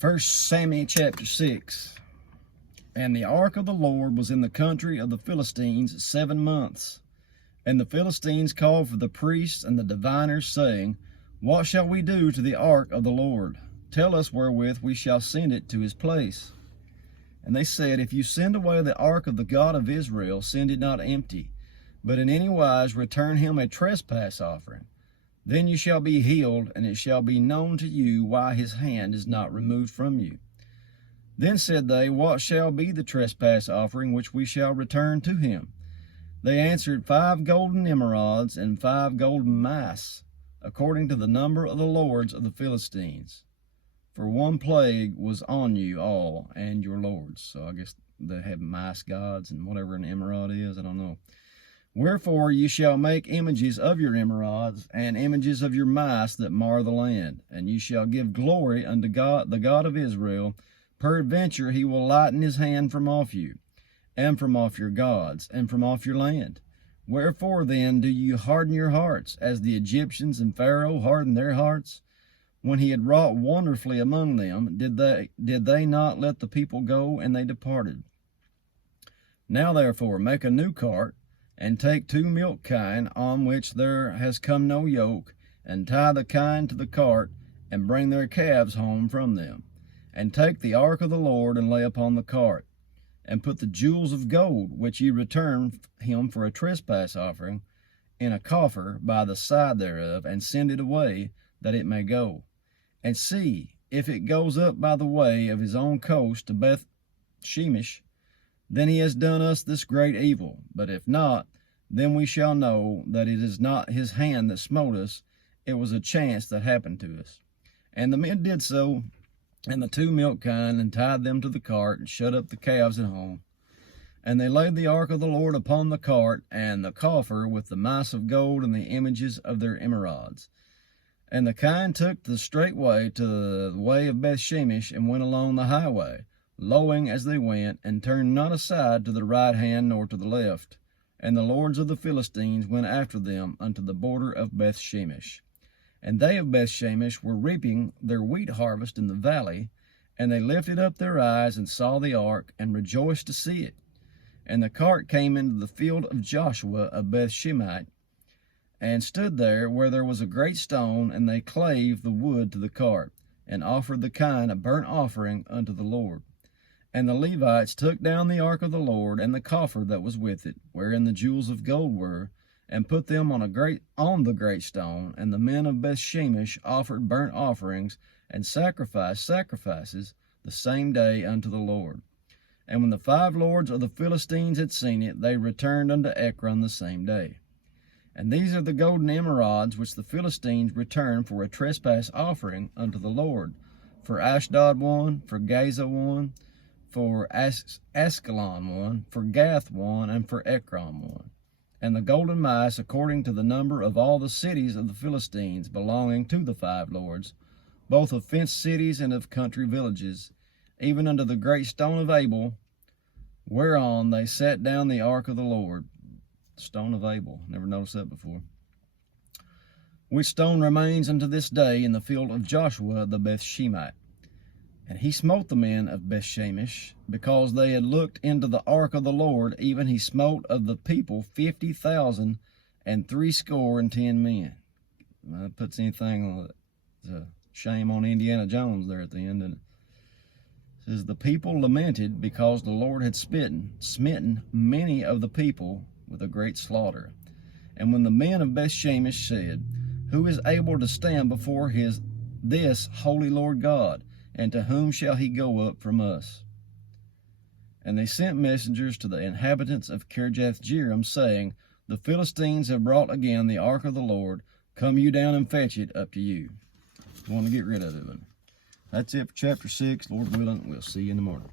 First Samuel chapter 6. And the ark of the Lord was in the country of the Philistines 7 months. And the Philistines called for the priests and the diviners, saying, What shall we do to the ark of the Lord? Tell us wherewith we shall send it to his place. And they said, If you send away the ark of the God of Israel, send it not empty, but in any wise return him a trespass offering. Then you shall be healed, and it shall be known to you why his hand is not removed from you. Then said they, What shall be the trespass offering which we shall return to him? They answered, 5 golden emerods and 5 golden mice, according to the number of the lords of the Philistines. For one plague was on you all and your lords. So I guess they have mice gods and whatever an emerald is, I don't know. Wherefore ye shall make images of your emerods and images of your mice that mar the land, and ye shall give glory unto God, the God of Israel. Peradventure he will lighten his hand from off you, and from off your gods, and from off your land. Wherefore then do you harden your hearts, as the Egyptians and Pharaoh hardened their hearts? When he had wrought wonderfully among them, did they not let the people go, and they departed? Now therefore make a new cart, and take 2 milk kine, on which there has come no yoke, and tie the kine to the cart, and bring their calves home from them. And take the ark of the Lord, and lay upon the cart, and put the jewels of gold, which ye return him for a trespass offering, in a coffer by the side thereof, and send it away, that it may go. And see, if it goes up by the way of his own coast to Beth Shemesh, then he has done us this great evil. But if not, then we shall know that it is not his hand that smote us, it was a chance that happened to us. And the men did so, and the 2 milk kine, and tied them to the cart, and shut up the calves at home. And they laid the ark of the Lord upon the cart, and the coffer with the mice of gold and the images of their emerods. And the kine took the straight way to the way of Beth Shemesh, and went along the highway, lowing as they went, and turned not aside to the right hand nor to the left. And the lords of the Philistines went after them unto the border of Beth Shemesh. And they of Beth Shemesh were reaping their wheat harvest in the valley, and they lifted up their eyes and saw the ark, and rejoiced to see it. And the cart came into the field of Joshua of Beth Shemite, and stood there where there was a great stone, and they clave the wood to the cart, and offered the kine a burnt offering unto the Lord. And the Levites took down the ark of the Lord, and the coffer that was with it, wherein the jewels of gold were, and put them on the great stone. And the men of Beth Shemesh offered burnt offerings, and sacrifices the same day unto the Lord. And when the 5 lords of the Philistines had seen it, they returned unto Ekron the same day. And these are the golden emerods which the Philistines returned for a trespass offering unto the Lord. For Ashdod 1, for Gaza 1, for Askelon 1, for Gath 1, and for Ekron 1. And the golden mice, according to the number of all the cities of the Philistines, belonging to the 5 lords, both of fenced cities and of country villages, even unto the great stone of Abel, whereon they set down the ark of the Lord. Stone of Abel, never noticed that before. Which stone remains unto this day in the field of Joshua the Beth Shemite. And he smote the men of Beth Shemesh, because they had looked into the ark of the Lord, even he smote of the people 50,000 and 70 men. That puts anything on it. It's a shame on Indiana Jones there at the end. And it says, the people lamented because the Lord had smitten many of the people with a great slaughter. And when the men of Beth Shemesh said, Who is able to stand before this holy Lord God? And to whom shall he go up from us? And they sent messengers to the inhabitants of Kirjath-jearim, saying, The Philistines have brought again the ark of the Lord. Come you down and fetch it up to you. We want to get rid of it. That's it for chapter 6. Lord willing, we'll see you in the morning.